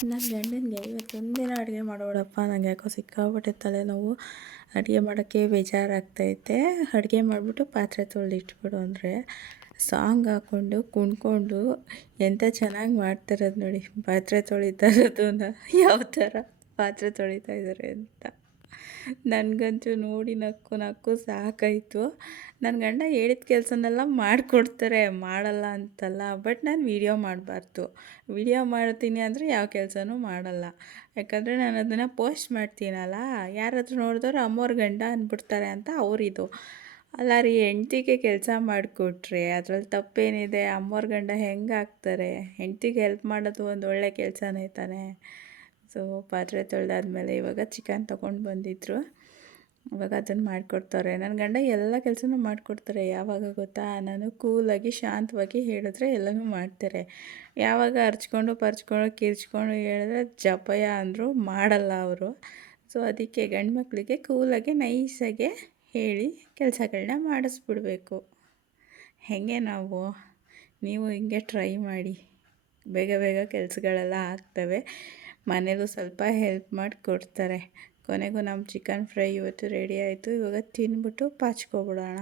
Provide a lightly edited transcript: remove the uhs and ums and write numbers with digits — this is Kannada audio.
ನನ್ನ ಗಂಡನಿಗೆ ಇವತ್ತೊಂದಿನ ಅಡುಗೆ ಮಾಡಬೇಡಪ್ಪ, ನನಗೆ ಯಾಕೋ ಸಿಕ್ಕಾಪಟ್ಟೆ ತಲೆನೋವು, ಅಡುಗೆ ಮಾಡೋಕ್ಕೆ ಬೇಜಾರಾಗ್ತೈತೆ, ಅಡುಗೆ ಮಾಡಿಬಿಟ್ಟು ಪಾತ್ರೆ ತೊಳೆದಿಟ್ಬಿಡು ಅಂದರೆ ಸಾಂಗ್ ಹಾಕ್ಕೊಂಡು ಕುಣ್ಕೊಂಡು ಎಂಥ ಚೆನ್ನಾಗಿ ಮಾಡ್ತಿರೋದು ನೋಡಿ. ಪಾತ್ರೆ ತೊಳಿತಾ ಇರೋದನ್ನ ಯಾವ ಥರ ಪಾತ್ರೆ ತೊಳಿತಾ ಇದ್ದಾರೆ ಅಂತ ನನಗಂತೂ ನೋಡಿ ನಕ್ಕು ನಕ್ಕು ಸಾಕಾಯಿತು. ನನ್ನ ಗಂಡ ಹೇಳಿದ ಕೆಲಸನೆಲ್ಲ ಮಾಡಿಕೊಡ್ತಾರೆ, ಮಾಡಲ್ಲ ಅಂತಲ್ಲ. ಬಟ್ ನಾನು ವೀಡಿಯೋ ಮಾಡಬಾರ್ದು. ವೀಡಿಯೋ ಮಾಡ್ತೀನಿ ಅಂದರೆ ಯಾವ ಕೆಲಸನೂ ಮಾಡಲ್ಲ. ಯಾಕಂದರೆ ನಾನು ಅದನ್ನು ಪೋಸ್ಟ್ ಮಾಡ್ತೀನಲ್ಲ, ಯಾರಾದರೂ ನೋಡಿದವ್ರು ಅಮ್ಮೋರ ಗಂಡ ಅಂದ್ಬಿಡ್ತಾರೆ ಅಂತ ಅವರಿದು. ಅಲ್ಲ ರೀ, ಹೆಂಡ್ತಿಗೆ ಕೆಲಸ ಮಾಡಿಕೊಟ್ರೆ ಅದ್ರಲ್ಲಿ ತಪ್ಪೇನಿದೆ? ಅಮ್ಮೋರ ಗಂಡ ಹೆಂಗೆ ಆಗ್ತಾರೆ? ಹೆಂಡ್ತಿಗೆ ಹೆಲ್ಪ್ ಮಾಡೋದು ಒಂದು ಒಳ್ಳೆ ಕೆಲಸನೇ ತಾನೇ. ಸೊ ಪಾತ್ರೆ ತೊಳೆದಾದ್ಮೇಲೆ ಇವಾಗ ಚಿಕನ್ ತೊಗೊಂಡು ಬಂದಿದ್ದರು. ಇವಾಗ ಅದನ್ನು ಮಾಡಿಕೊಡ್ತಾರೆ. ನನ್ನ ಗಂಡ ಎಲ್ಲ ಕೆಲಸನೂ ಮಾಡಿಕೊಡ್ತಾರೆ. ಯಾವಾಗ ಗೊತ್ತಾ, ನಾನು ಕೂಲಾಗಿ ಶಾಂತವಾಗಿ ಹೇಳಿದ್ರೆ ಎಲ್ಲನೂ ಮಾಡ್ತಾರೆ. ಯಾವಾಗ ಅರ್ಚ್ಕೊಂಡು ಪರ್ಚ್ಕೊಂಡು ಕಿರ್ಚ್ಕೊಂಡು ಹೇಳಿದ್ರೆ ಜಪಯ ಅಂದರು ಮಾಡಲ್ಲ ಅವರು. ಸೊ ಅದಕ್ಕೆ ಗಂಡು ಮಕ್ಕಳಿಗೆ ಕೂಲಾಗಿ ನೈಸಾಗೆ ಹೇಳಿ ಕೆಲಸಗಳನ್ನ ಮಾಡಿಸ್ಬಿಡ್ಬೇಕು. ಹೇಗೆ ನೀವು ಹಿಂಗೆ ಟ್ರೈ ಮಾಡಿ, ಬೇಗ ಬೇಗ ಕೆಲಸಗಳೆಲ್ಲ ಆಗ್ತವೆ. ಮನೇಲೂ ಸ್ವಲ್ಪ ಹೆಲ್ಪ್ ಮಾಡಿ ಕೊಡ್ತಾರೆ. ಕೊನೆಗೂ ನಮ್ಮ ಚಿಕನ್ ಫ್ರೈ ಇವತ್ತು ರೆಡಿ ಆಯಿತು. ಇವಾಗ ತಿಂದ್ಬಿಟ್ಟು ಪಾಚ್ಕೊಬಿಡೋಣ.